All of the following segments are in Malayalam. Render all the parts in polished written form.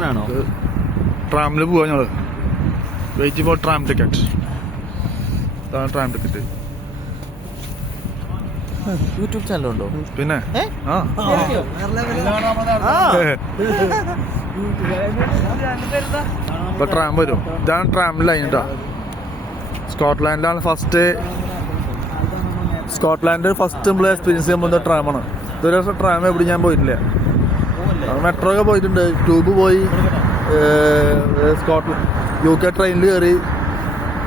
അങ്ങനെയാണോ? ട്രാമിൽ പോവാ ഞങ്ങള്. Wait for tram ticket. ഇതാണ് ട്രാം ടിക്കറ്റ്. യൂട്യൂബ് ചാനലുണ്ടോ? പിന്നെ ഇപ്പൊ ട്രാം വരും. ഇതാണ് ട്രാം ലൈൻ കേട്ടോ. സ്കോട്ട്ലാൻഡിലാണ് സ്കോട്ട്ലാൻഡ് ഫസ്റ്റ് നമ്മൾ എക്സ്പീരിയൻസ് ചെയ്യുമ്പോൾ ട്രാമാണ്. ഇതൊരു ദിവസം ട്രാം എവിടെ ഞാൻ പോയിട്ടില്ല. മെട്രോ ഒക്കെ പോയിട്ടുണ്ട്, ട്യൂബ് പോയി, UK ട്രെയിനിൽ കയറി,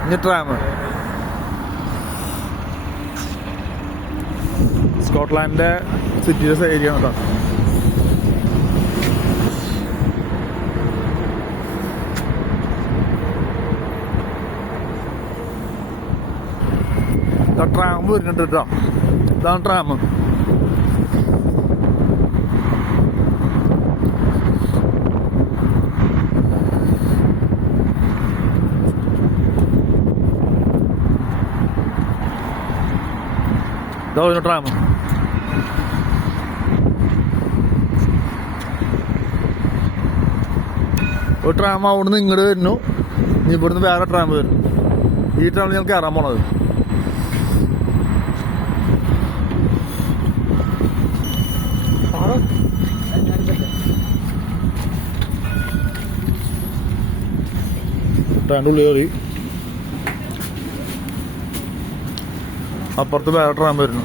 ഇനി ട്രാം. സ്കോട്ട്ലാൻഡിന്റെ സിറ്റീസ് ഏരിയ ആണ് കേട്ടോ. ട്രാം വരുന്നുണ്ട് കേട്ടോ. ഇതാണ് ട്രാം. ഇതാ വരുന്നു ട്രാം. ഒരു ട്രാം അവിടുന്ന് ഇങ്ങോട്ട് വരുന്നു. ഇനി ഇവിടുന്ന് വേറെ ട്രാം വരുന്നു. ഈ ട്രാമിൽ ഞങ്ങൾ കയറാൻ പോണത്. ട്രാമിൻ്റെ ഉള്ളിൽ കയറി. അപ്പുറത്ത് വേറെ ട്രാം വരുന്നു.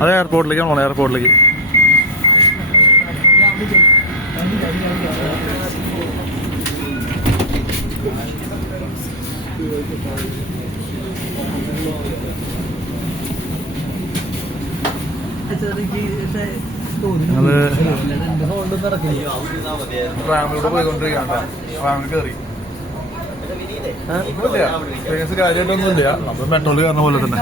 അത് എയർപോർട്ടിലേക്കാണ് പോണത്. എയർപോർട്ടിലേക്ക് ഞങ്ങള് ട്രാമിലൂടെ പോയിക്കൊണ്ടിരിക്കുകയാണ്. ട്രാമിൽ കയറി. എക്സ്പീരിയൻസ് കാര്യമായിട്ടൊന്നുമില്ല. നമ്മൾ മെട്രോയിൽ കയറുന്ന പോലെ തന്നെ.